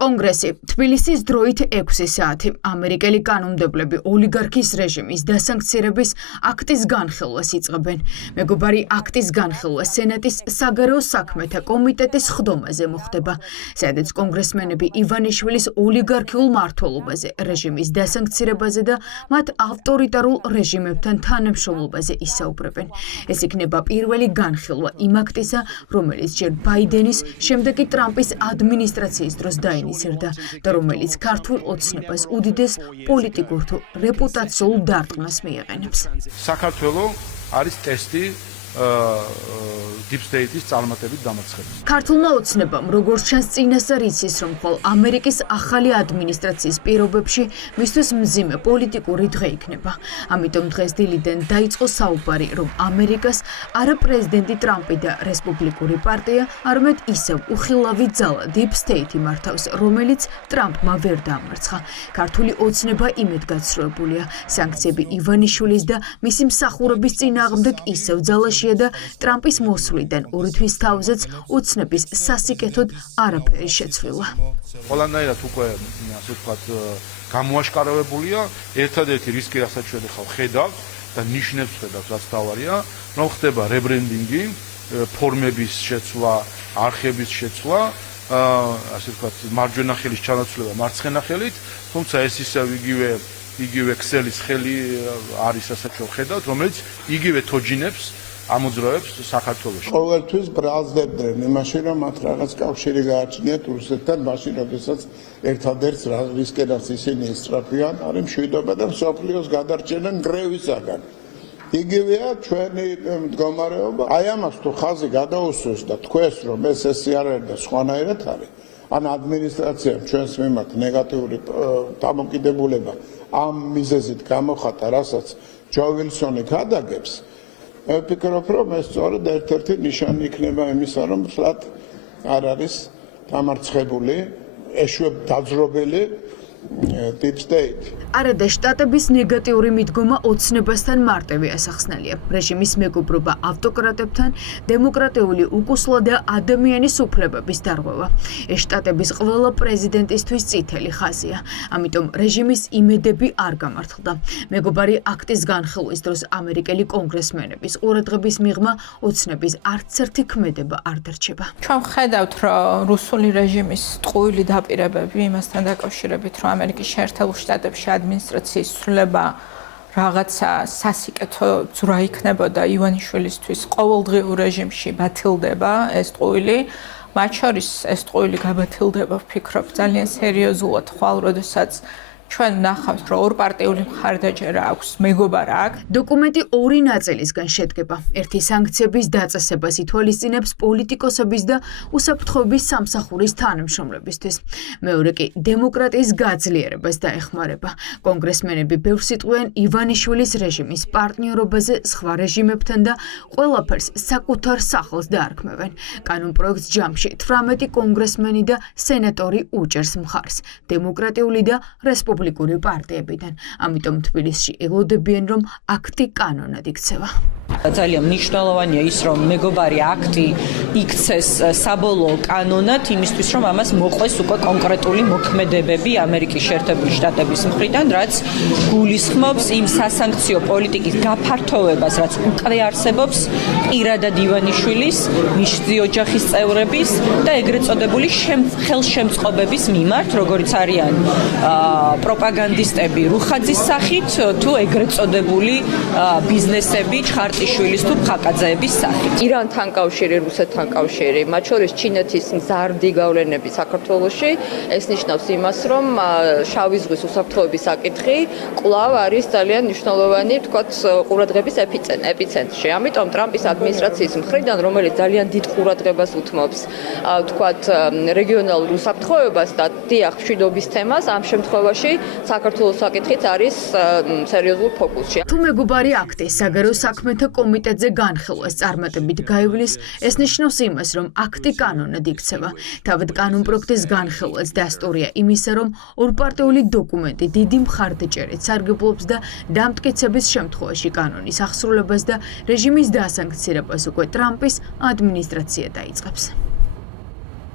კონგრესი თბილისის დროით 6 საათი ამერიკელი კანონმდებლები ოლიგარქის რეჟიმის დასანქცირების აქტის განხილვას იწყებენ. მეგობარი აქტის განხილვა სენატის საგარეო საქმეთა კომიტეტის ხდომაზე მოხდება, სადაც კონგრესმენები ივანიშვილის ოლიგარქიულ მმართველობაზე, რეჟიმის დასანქცირებაზე და მათ ავტორიტარულ რეჟიმებთან თანამშრომლობაზე ისაუბრებენ. ეს იქნება პირველი განხილვა იმ აქტისა, რომელიც ჯერ ბაიდენის, შემდეგ კი ტრამპის ადმინისტრაციის დროს დაინიცირდა და რომელიც ქართულ ოცნებას უდიდეს პოლიტიკურ თუ რეპუტაციულ დარტყმას მიეყენებს. საქართველოს არის ტესტი Deep State-ის წარმატებით დამარცხების. ქართულმა ოცნებამ როგორც ჩანს წინასწარ იცის, რომ მხოლ ამერიკის ახალი ადმინისტრაციის პირობებში მისთვის მძიმე პოლიტიკური დღე იქნება. ამიტომ დღეს დილიდან დაიწყო საუბარი, რომ ამერიკას არა პრეზიდენტი ტრამპი და რესპუბლიკური პარტია, არამედ ისევ უხილავი ძალა Deep State მართავს, რომელიც ტრამპმა ვერ დაამარცხა. ქართული ოცნება იმედგაცრუებულია, სანქციები ივანიშვილის და მისი მსახურების წინააღმდეგ ისევ ძალაში და ტრამპის მოსვლიდან 2 თვის თავზეც ოცნების სასიკეთოდ არაფერი შეცვლილა. ყველანაირად უკვე ასე ვთქვათ გამოაშკარავებულია ერთადერთი რისკი, რასაც ჩვენ ახლა ხედავთ და ნიშნებს ხედავთ, რაც თავარია, რომ ხდება რებრენდინგი, ფორმების შეცვლა, არხების შეცვლა, ასე ვთქვათ მარჯვენა ხელის ჩანაცვლება მარცხენა ხელით, თუმცა ეს ისევ იგივე ქსელის ხელი არის, რასაც ჩვენ ხედავთ, რომელიც იგივე თოჯინებს ამოძრავებს საქართველოში. ყოველთვის ბრალდებდნენ იმაში, რომ მათ რაღაც კავშირი გააჩნიათ რუსეთთან, მაშინ როდესაც ერთადერთს რისკერას ისინი ისწრაფიან, არის მშვიდობა და მსოფლიოს გადარჩენა ნგრევისაგან. იგივეა ჩვენი მდგომარეობა. აი ამას თუ ხაზი გადაუსვეს და თქვეს, რომ ეს არ და სხვანაირად არის, ან ადმინისტრაციამ ჩვენს მიმართ ნეგატიური დამოკიდებულება ამ მიზეზით გამოხატა, რასაც ჯო ვილსონი გადაგებს. მე ვფიქრობ, რომ ეს სწორედ ერთ-ერთი ნიშანი იქნება იმისა, რომ ფლად არ არის დამარცხებული, ეშვებ დაძრობილი Deep State. არადა შტატების ნეგატიური მიდგომა ოცნებასთან მარტივი ასახსნელია. რეჟიმის მეგობრობა ავტოკრატებთან, დემოკრატიული უკუსლა და ადამიანის უფლებების დარღვევა. ეს შტატების ყველა პრეზიდენტისთვის წითელი ხაზია. ამიტომ რეჟიმის იმედები არ გამართლდა. მეგობარი აქტის განხილვის დროს ამერიკელი კონგრესმენების ყურადღების მიღმა ოცნების არც ერთი ქმედება არ დარჩება. ჩვენ ხედავთ, რომ რუსული რეჟიმის ტყუილი დაპირებები იმასთან დაკავშირებით, რომ ამერიკის შეერთებულ შტატებში ადმინისტრაციის ცვლილება რაღაცა სასიკეთო ძვრა იქნებოდა ივანიშვილისთვის ყოველდღიურ რეჟიმში ბათილდება ეს ტყუილი. მათ შორის ეს ტყუილი გაბათილდება, ვფიქრობ, ძალიან სერიოზულად ხვალ, როდესაც ჩვენ ნახავთ, რომ ორპარტიული მხარდაჭერა აქვს, მეგობარა აქვს. დოკუმენტი ორი ნაწილისგან შედგება. ერთი სანქციების დაწესებას ითვალისწინებს პოლიტიკოსების და უსაფრთხოების სამსახურის თანამშრომლებისთვის. მეორე კი დემოკრატიის გაძლიერებას დაეხმარება. კონგრესმენები ბევრს იტყვიან ივანიშვილის რეჟიმის პარტნიორობაზე სხვა რეჟიმებთან და ყველაფერს საკუთარ სახლს დაარქმევენ. კანონპროექტს ჯამში 18 კონგრესმენი და სენატორი უჭერს მხარს. დემოკრატიული და რესპუბლიკური პარტიებიდან. ამიტომ თბილისში ელოდებიან, რომ აქტი კანონად იქცევა. ძალიან მნიშვნელოვანია ის, რომ მეგობარი აქტი იქცეს საბოლოო კანონად, იმისთვის, რომ ამას მოყვეს უკვე კონკრეტული მოქმედებები ამერიკის შეერთებული შტატების მხრიდან, რაც გულისხმობს იმ სასანქციო პოლიტიკის გაფართოვებას, რაც უკვე არსებობს პირადად ივანიშვილის, მისში ოჯახის წევრების და ეგრეთ წოდებული ხელშემწყობების მიმართ, როგორც არიან პროპაგანდისტები რუხაძის სახით, თუ ეგრეთ წოდებული ბიზნესები ჩხარტიშვილის თუ ფხაკაძეების სახით. ირანთან კავშირი, რუსეთთან კავშირი, მათ შორის ჩინეთის მზარდი გავლენები საქართველოში, ეს ნიშნავს იმას, რომ შავი ზღვის უსაფრთხოების საკითხი კვლავ არის ძალიან მნიშვნელოვანი, ვთქვათ, ყურადღების ეპიცენტრში. ამიტომ ტრამპის ადმინისტრაციის მხრიდან, რომელიც ძალიან დიდ ყურადღებას უთმობს, ვთქვათ, რეგიონალურ უსაფრთხოებას და დიახ, მშვიდობის თემას, ამ შემთხვევაში საქართველოს საკითხიც არის სერიოზულ ფოკუსში. თუ მეგობარი აქტი საგარეო საქმეთა კომიტეტზე განხილვას წარმატებით გაივლის, ეს ნიშნავს იმას, რომ აქტი კანონად იქცევა. თავად კანონპროექტის განხილვას დასტურია იმისა, რომ ორპარტიული დოკუმენტი დიდი მხარდაჭერით სარგებლობს და დამტკიცების შემთხვევაში კანონის აღსრულებას და რეჟიმის დასანქცირებას უკვე ტრამპის ადმინისტრაცია დაიწყებს.